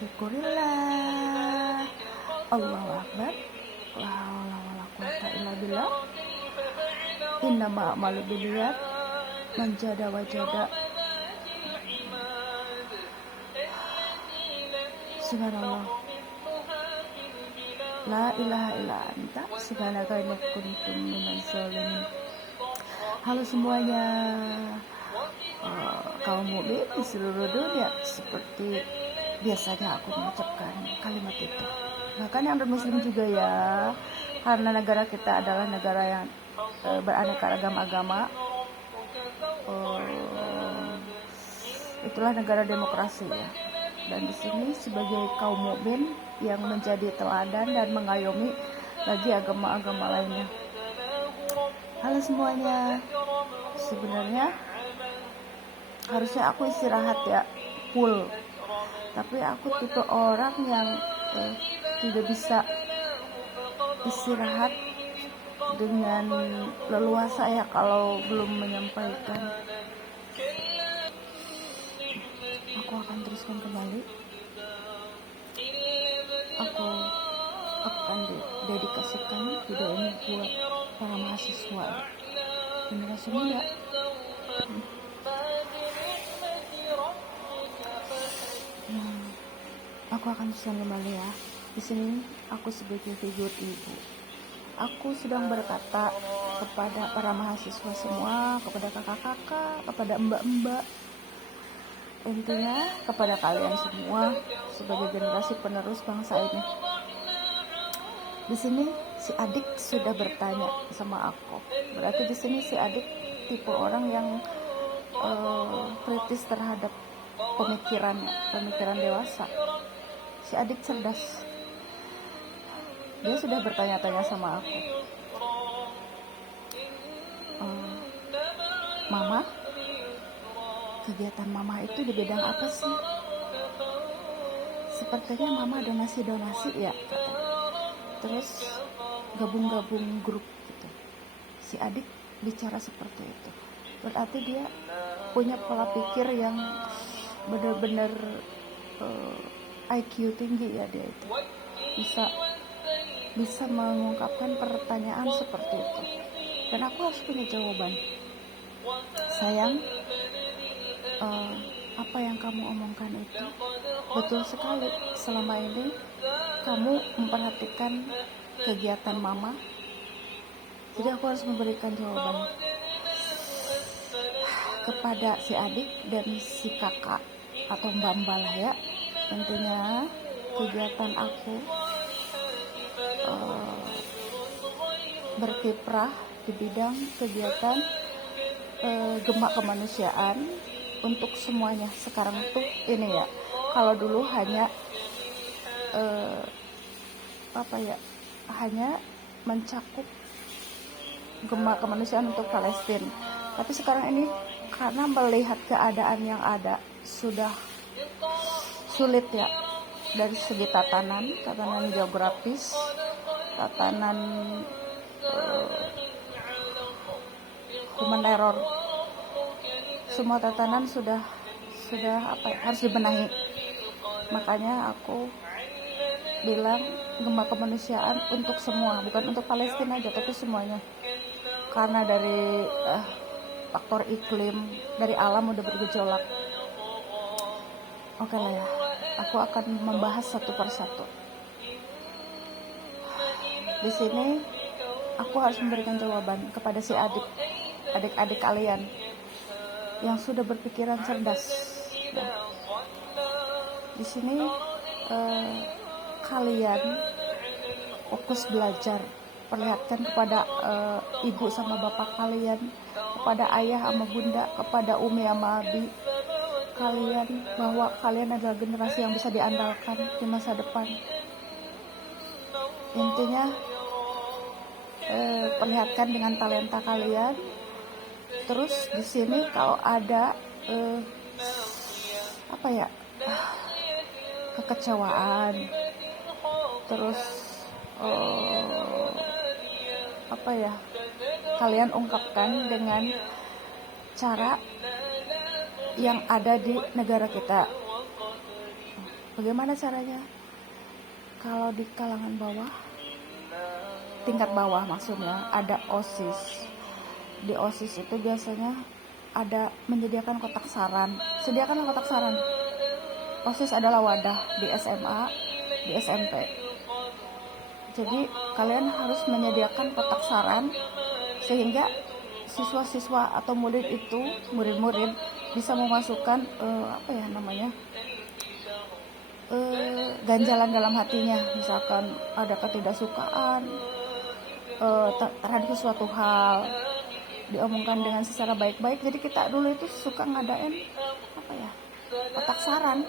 Syukurillah. Allahu Akbar. La haula wala quwata illa billah. Innama a'malu binniyat. Man jada wajada. Subhanallah. La ilaha illa anta subhanaka inni kuntu minaz zalimin. Halo semuanya, kaum mukmin di seluruh dunia, seperti biasanya aku mengucapkan kalimat itu. Bahkan yang non-muslim juga ya, karena negara kita adalah negara yang beraneka ragam agama. Itulah negara demokrasi ya. Dan di sini sebagai kaum mukmin yang menjadi teladan dan mengayomi bagi agama-agama lainnya. Halo semuanya, sebenarnya harusnya aku istirahat ya, full. Tapi aku tipe orang yang tidak bisa istirahat dengan leluasa ya kalau belum menyampaikan. Aku akan teruskan kembali. Aku akan dedikasikan video ini buat para mahasiswa generasi muda. Aku akan pesan kembali ya. Di sini aku sebagai figur ibu. Aku sedang berkata kepada para mahasiswa semua, kepada kakak-kakak, kepada mbak-mbak, intinya kepada kalian semua sebagai generasi penerus bangsa ini. Di sini si adik sudah bertanya sama aku. Berarti di sini si adik tipe orang yang kritis terhadap pemikiran dewasa. Si adik cerdas. Dia sudah bertanya-tanya sama aku. Mama, kegiatan mama itu di bidang apa sih? Sepertinya mama donasi ya, katanya. Terus gabung grup gitu. Si adik bicara seperti itu. Berarti dia punya pola pikir yang benar-benar IQ tinggi ya, dia itu bisa mengungkapkan pertanyaan seperti itu. Dan aku harus punya jawaban. Sayang, apa yang kamu omongkan itu betul sekali. Selama ini kamu memperhatikan kegiatan mama. Jadi aku harus memberikan jawaban kepada si adik dan si kakak atau mbak-mbak lah ya. Intinya kegiatan aku berkiprah di bidang kegiatan gemak kemanusiaan untuk semuanya. Sekarang tuh ini ya, kalau dulu hanya hanya mencakup gemak kemanusiaan untuk Palestina. Tapi sekarang ini karena melihat keadaan yang ada sudah sulit ya, dari segi tatanan geografis, tatanan human error, semua tatanan sudah harus dibenahi. Makanya aku bilang gemak kemanusiaan untuk semua, bukan untuk Palestina aja tapi semuanya. Karena dari faktor iklim, dari alam udah bergejolak. Oke lah ya, aku akan membahas satu persatu. Di sini aku harus memberikan jawaban kepada si adik-adik kalian yang sudah berpikiran cerdas. Ya. Di sini kalian fokus belajar, perlihatkan kepada ibu sama bapak kalian, kepada ayah sama bunda, kepada umi sama abi kalian, bahwa kalian adalah generasi yang bisa diandalkan di masa depan. Intinya perlihatkan dengan talenta kalian. Terus di sini kalau ada kekecewaan, terus kalian ungkapkan dengan cara yang ada di negara kita. Bagaimana caranya? Kalau di kalangan bawah, tingkat bawah maksudnya, ada OSIS. Di OSIS itu biasanya ada menyediakan kotak saran. Sediakan kotak saran. OSIS adalah wadah di SMA, di SMP. Jadi kalian harus menyediakan kotak saran sehingga siswa-siswa atau murid bisa memasukkan ganjalan dalam hatinya, misalkan ada ketidaksukaan terhadap sesuatu hal, diomongkan dengan secara baik-baik. Jadi kita dulu itu suka ngadain kotak saran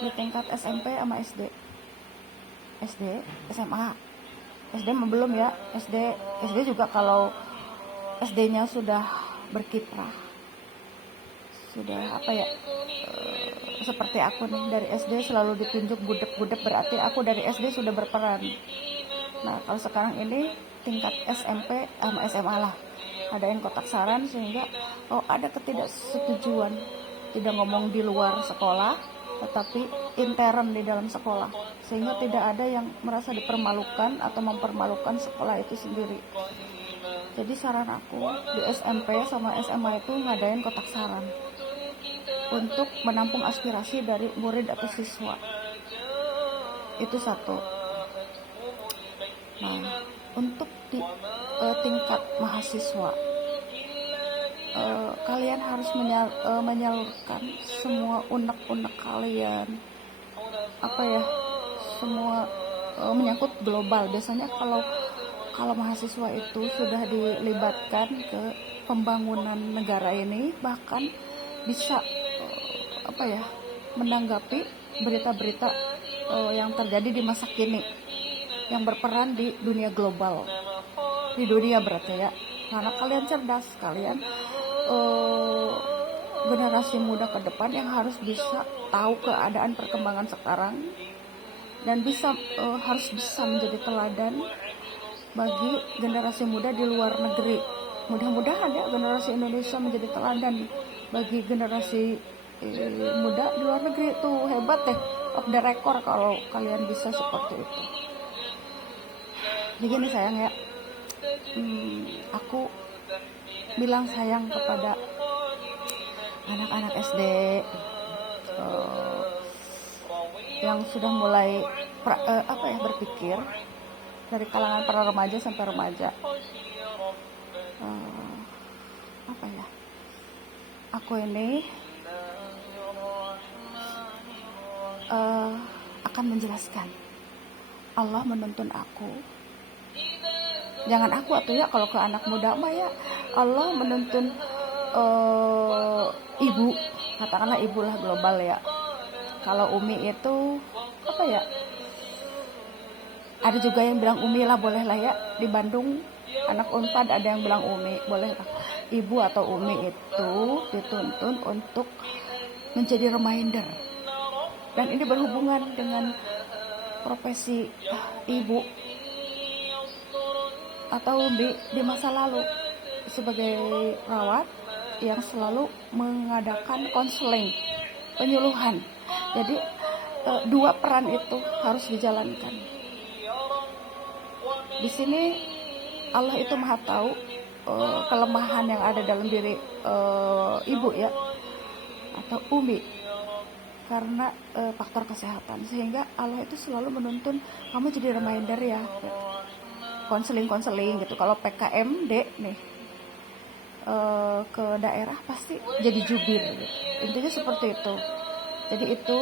di tingkat SMP sama SD, SMA. SD mah belum ya. SD juga kalau SD-nya sudah berkiprah, sudah seperti aku nih, dari SD selalu ditunjuk budek-budek, berarti aku dari SD sudah berperan. Nah, kalau sekarang ini tingkat SMP sama SMA lah, adain kotak saran sehingga ada ketidaksetujuan, tidak ngomong di luar sekolah tetapi intern di dalam sekolah, sehingga tidak ada yang merasa dipermalukan atau mempermalukan sekolah itu sendiri. Jadi saran aku di SMP sama SMA itu ngadain kotak saran untuk menampung aspirasi dari murid atau siswa. Itu satu. Nah, untuk di tingkat mahasiswa, kalian harus menyalurkan semua unek-unek kalian, semua menyangkut global. Biasanya kalau mahasiswa itu sudah dilibatkan ke pembangunan negara ini, bahkan bisa menanggapi berita-berita yang terjadi di masa kini, yang berperan di dunia global, di dunia berarti ya, karena kalian cerdas, kalian generasi muda ke depan yang harus bisa tahu keadaan perkembangan sekarang dan harus bisa menjadi teladan bagi generasi muda di luar negeri. Mudah-mudahan ya generasi Indonesia menjadi teladan bagi generasi muda di luar negeri. Tuh hebat deh, off the record kalau kalian bisa seperti itu. Begini sayang ya, aku bilang sayang kepada anak-anak SD yang sudah mulai berpikir, dari kalangan para remaja sampai remaja. Aku ini akan menjelaskan. Allah menuntun aku. Jangan aku atau ya, kalau ke anak muda mah ya, Allah menuntun ibu, katakanlah ibu lah global ya. Kalau Umi itu ada juga yang bilang Umi lah, boleh lah ya. Di Bandung anak Unpad ada yang bilang Umi, boleh lah. Ibu atau Umi itu dituntun untuk menjadi reminder, dan ini berhubungan dengan profesi ibu atau Umi di masa lalu sebagai perawat yang selalu mengadakan konseling, penyuluhan. Jadi dua peran itu harus dijalankan. Di sini Allah itu maha tahu kelemahan yang ada dalam diri ibu ya, atau Umi, karena faktor kesehatan, sehingga Allah itu selalu menuntun kamu jadi reminder ya, konseling gitu. Kalau PKMD nih ke daerah pasti jadi jubir gitu. Intinya seperti itu. Jadi itu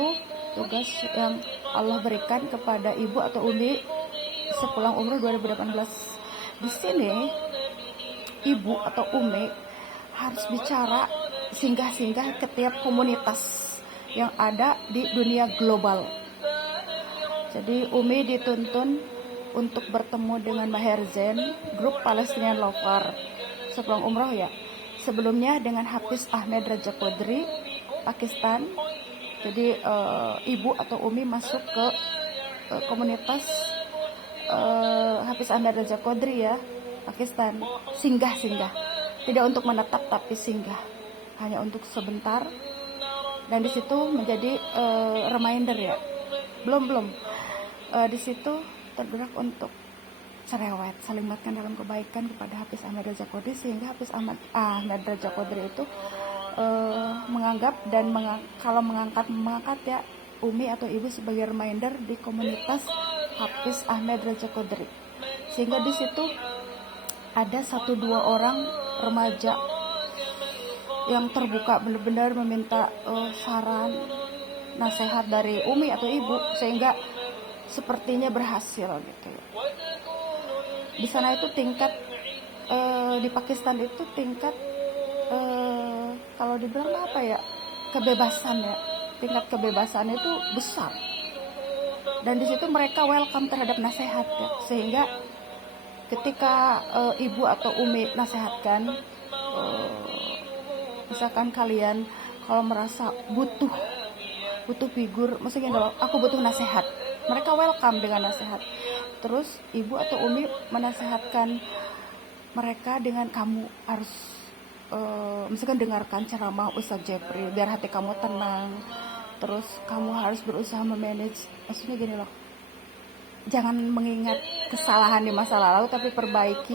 tugas yang Allah berikan kepada ibu atau Umi sepulang umroh 2018. Di sini ibu atau Umi harus bicara, singgah-singgah ke tiap komunitas yang ada di dunia global. Jadi Umi dituntun untuk bertemu dengan Maher Zain, grup Palestinian Lover, sepulang umroh ya. Sebelumnya dengan Hafiz Ahmad Raja Qadri, Pakistan. Jadi ibu atau Umi masuk ke komunitas Hafiz Ahmad Raja Qadri ya, Pakistan. Singgah, tidak untuk menetap tapi singgah, hanya untuk sebentar dan di situ menjadi reminder ya, belum di situ tergerak untuk cerewet, saling mengingatkan dalam kebaikan kepada Hafiz Ahmad Reza Qadri, sehingga Hafiz Ahmad Reza Qadri itu menganggap dan kalau mengangkat ya Umi atau ibu sebagai reminder di komunitas Hafiz Ahmad Reza Qadri, sehingga di situ ada 1-2 orang remaja yang terbuka benar-benar meminta saran, nasihat dari Umi atau ibu, sehingga sepertinya berhasil gitu ya. Di sana itu tingkat di Pakistan itu tingkat kalau dibilang apa ya, kebebasan ya, tingkat kebebasan itu besar, dan di situ mereka welcome terhadap nasihat ya, sehingga ketika ibu atau Umi nasihatkan, misalkan kalian kalau merasa butuh figur, maksudnya loh, aku butuh nasihat, mereka welcome dengan nasihat. Terus ibu atau Umi menasehatkan mereka dengan, kamu harus misalkan dengarkan ceramah Ustadz Jepri biar hati kamu tenang, terus kamu harus berusaha memanage, maksudnya gini loh, jangan mengingat kesalahan di masa lalu, tapi perbaiki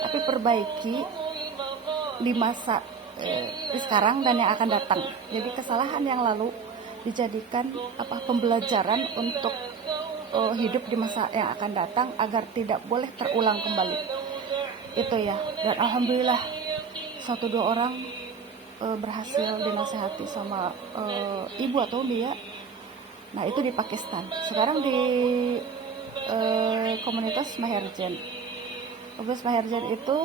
tapi perbaiki di masa sekarang dan yang akan datang. Jadi kesalahan yang lalu dijadikan pembelajaran untuk hidup di masa yang akan datang agar tidak boleh terulang kembali. Itu ya. Dan alhamdulillah 1-2 orang berhasil dinasehati sama ibu atau Umi ya. Nah, itu di Pakistan. Sekarang di komunitas Maherjan. Komunitas Maherjan itu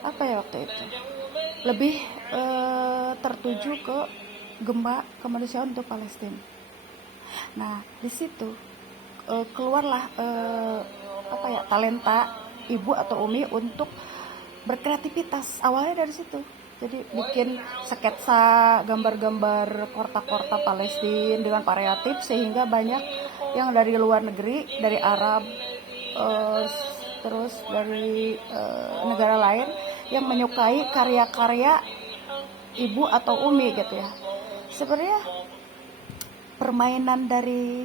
apa ya waktu itu? Lebih tertuju ke gempa kemanusiaan untuk Palestina. Nah, di situ keluarlah talenta ibu atau Umi untuk berkreativitas. Awalnya dari situ. Jadi bikin sketsa, gambar-gambar kotak-kotak Palestina dengan variatif, sehingga banyak yang dari luar negeri, dari Arab, terus dari negara lain yang menyukai karya-karya ibu atau Umi gitu ya. Sebenarnya permainan dari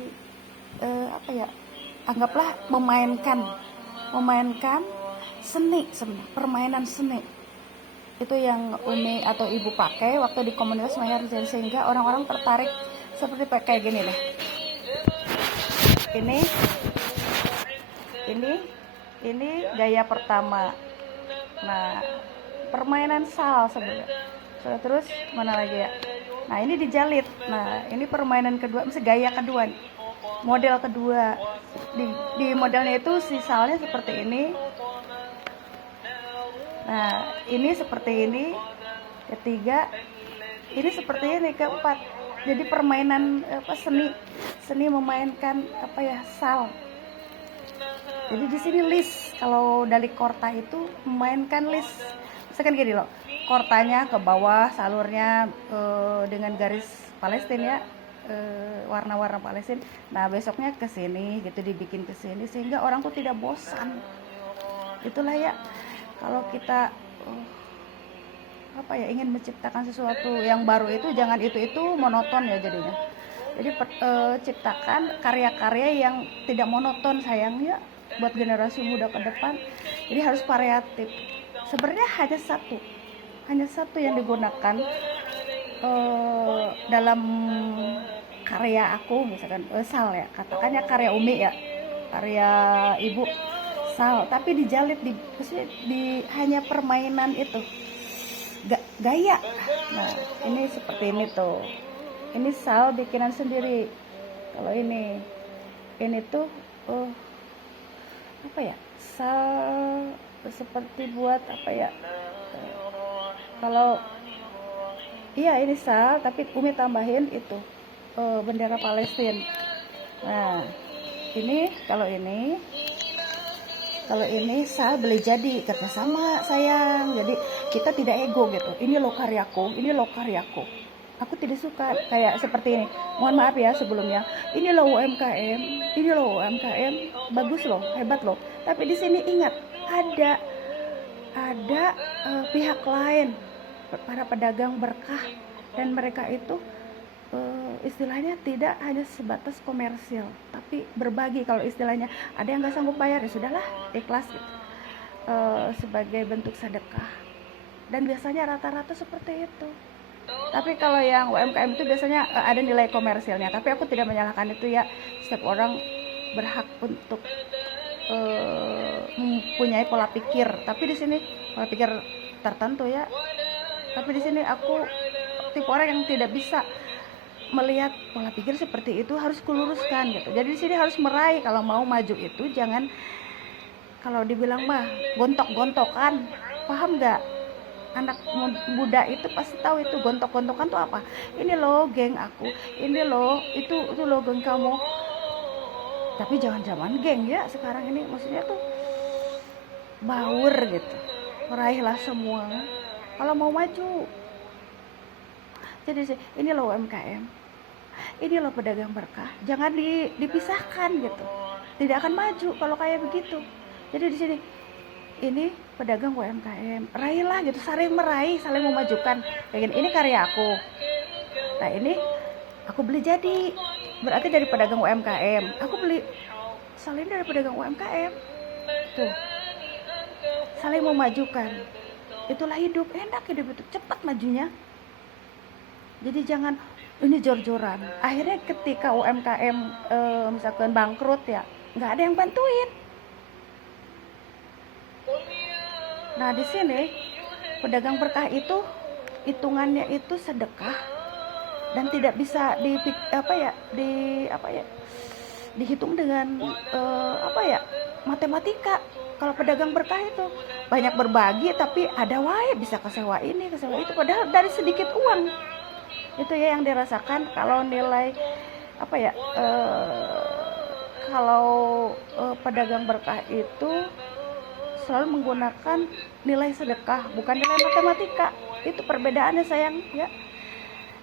anggaplah memainkan seni, sebenarnya permainan seni itu yang Umi atau ibu pakai waktu di komunitas Maherjan, sehingga orang-orang tertarik seperti kayak gini nih. Ini gaya pertama. Nah, permainan sal sebenarnya. Terus mana lagi ya? Nah, ini dijalit. Nah, ini permainan kedua, misalnya gaya kedua nih. Model kedua. Di modelnya itu si salnya seperti ini. Nah, ini seperti ini. Ketiga, ini seperti ini. Keempat. Jadi permainan seni memainkan sal. Jadi di sini list. Kalau dari korta itu memainkan list. Misalkan gini loh, kortanya ke bawah, salurnya dengan garis Palestina ya, warna-warna Palestina. Nah, besoknya ke sini gitu, dibikin ke sini sehingga orang tuh tidak bosan. Itulah ya, kalau kita ingin menciptakan sesuatu yang baru itu jangan itu monoton ya jadinya. Jadi ciptakan karya-karya yang tidak monoton, sayangnya buat generasi muda ke depan. Jadi harus variatif. Sebenarnya hanya satu yang digunakan dalam karya aku, misalkan sal ya, katakannya karya Umi ya, karya ibu sal, tapi dijalit di hanya permainan itu gaya. Nah, ini seperti ini tuh, ini sal bikinan sendiri. Kalau ini tuh sal seperti buat kalau ini sal, tapi Umi tambahin itu bendera Palestina. Nah, kalau ini sal beli jadi, kerjasama sayang. Jadi kita tidak ego gitu. Ini loh karyaku. Aku tidak suka kayak seperti ini. Mohon maaf ya sebelumnya. Ini loh UMKM, bagus loh, hebat loh. Tapi di sini ingat ada pihak lain para pedagang berkah, dan mereka itu istilahnya tidak hanya sebatas komersil, tapi berbagi. Kalau istilahnya ada yang nggak sanggup bayar, ya sudahlah, ikhlas gitu, sebagai bentuk sedekah. Dan biasanya rata-rata seperti itu. Tapi kalau yang UMKM itu biasanya ada nilai komersilnya. Tapi aku tidak menyalahkan itu ya. Setiap orang berhak untuk mempunyai pola pikir. Tapi di sini pola pikir tertentu ya. Tapi di sini aku tipe orang yang tidak bisa melihat pola pikir seperti itu, harus kuluruskan gitu. Jadi di sini harus meraih. Kalau mau maju itu jangan, kalau dibilang mah gontok-gontokan, paham nggak? Anak muda itu pasti tahu itu gontok-gontokan tuh apa. Ini loh geng aku, ini loh itu loh geng kamu. Tapi jangan zaman geng ya sekarang ini, maksudnya tuh baur gitu. Meraihlah semua kalau mau maju. Jadi ini loh UMKM, ini loh pedagang berkah, jangan dipisahkan gitu. Tidak akan maju kalau kayak begitu. Jadi di sini ini pedagang UMKM, raihlah gitu, saling meraih, saling memajukan. Kayak gini, ini karya aku. Nah ini aku beli jadi, berarti dari pedagang UMKM. Aku beli saling dari pedagang UMKM. Tuh, saling memajukan. Itulah hidup, enak hidup itu, cepat majunya. Jadi jangan ini jor-joran. Akhirnya ketika UMKM misalkan bangkrut ya, nggak ada yang bantuin. Nah di sini pedagang berkah itu hitungannya itu sedekah dan tidak bisa dihitung dengan matematika. Kalau pedagang berkah itu banyak berbagi, tapi ada wae bisa kesewa ini kesewa itu, padahal dari sedikit uang. Itu ya yang dirasakan. Kalau nilai kalau pedagang berkah itu selalu menggunakan nilai sedekah, bukan nilai matematika. Itu perbedaannya sayang ya.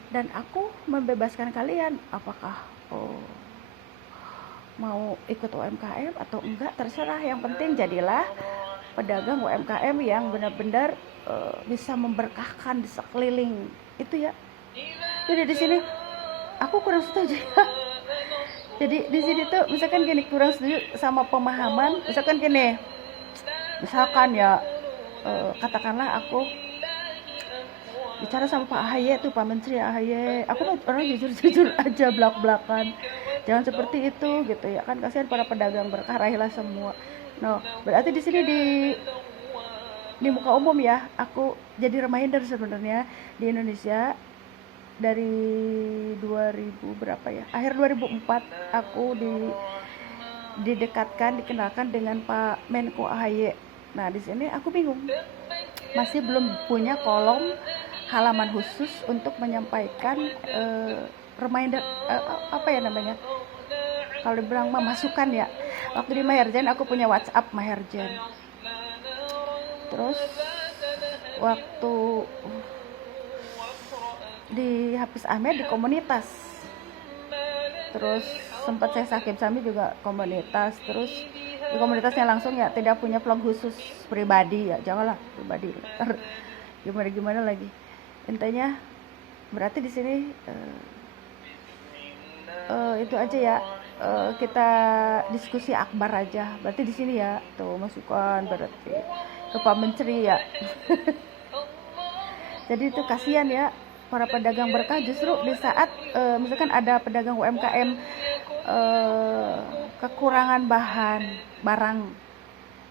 Dan aku membebaskan kalian, apakah mau ikut UMKM atau enggak, terserah. Yang penting jadilah pedagang UMKM yang benar-benar bisa memberkahkan di sekeliling itu ya. Jadi di sini aku kurang setuju ya. Jadi di sini tuh misalkan gini, kurang setuju sama pemahaman. Misalkan ya katakanlah aku bicara sama Pak AHY tuh, Pak Menteri AHY, aku mau orang jujur aja, belak-belakan, jangan seperti itu gitu ya kan, kasihan para pedagang berkah, raihlah semua. No, berarti di sini di muka umum ya, aku jadi reminder sebenarnya di Indonesia dari 2000 berapa ya, akhir 2004 aku dikenalkan dengan Pak Menko AHY. Nah di sini aku bingung, masih belum punya kolom halaman khusus untuk menyampaikan reminder, kalau dibilang masukan ya. Waktu di Maherjen aku punya WhatsApp Maherjen. Terus waktu di Hafiz Ahmed di komunitas. Terus sempat saya Sakib Sami juga komunitas. Terus di komunitasnya langsung ya, tidak punya vlog khusus pribadi ya, janganlah pribadi gimana lagi. Intinya berarti di sini itu aja ya, kita diskusi akbar aja. Berarti di sini ya tuh masukan berarti ke Pak Menteri ya. Jadi itu kasihan ya para pedagang berkah, justru di saat misalkan ada pedagang UMKM kekurangan barang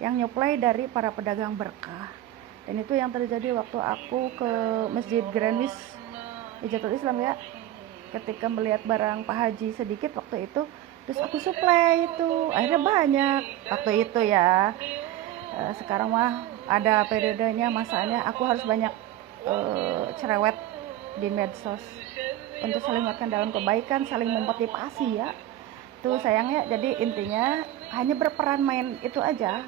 yang nyuplai dari para pedagang berkah. Dan itu yang terjadi waktu aku ke Masjid Greenwich Hijatul Islam ya, ketika melihat barang Pak Haji sedikit waktu itu, terus aku suplai itu, akhirnya banyak waktu itu ya. Sekarang mah ada periodenya, masanya aku harus banyak cerewet di medsos untuk saling menguatkan dalam kebaikan, saling memotivasi ya. Tuh sayangnya, jadi intinya hanya berperan main itu aja,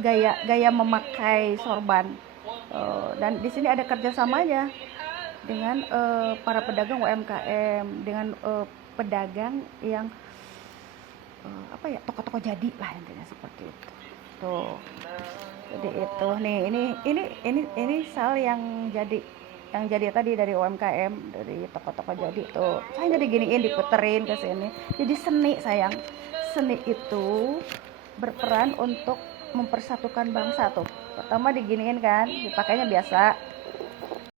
gaya memakai sorban. Dan di sini ada kerjasamanya dengan para pedagang UMKM, dengan pedagang yang toko-toko jadi lah, intinya seperti itu. Tuh, jadi itu nih, ini hal yang jadi yang jadi tadi dari UMKM, dari toko-toko jadi tuh saya jadi giniin, diputerin ke sini. Jadi seni sayang, seni itu berperan untuk mempersatukan bangsa tuh. Pertama diginiin kan, dipakainya biasa,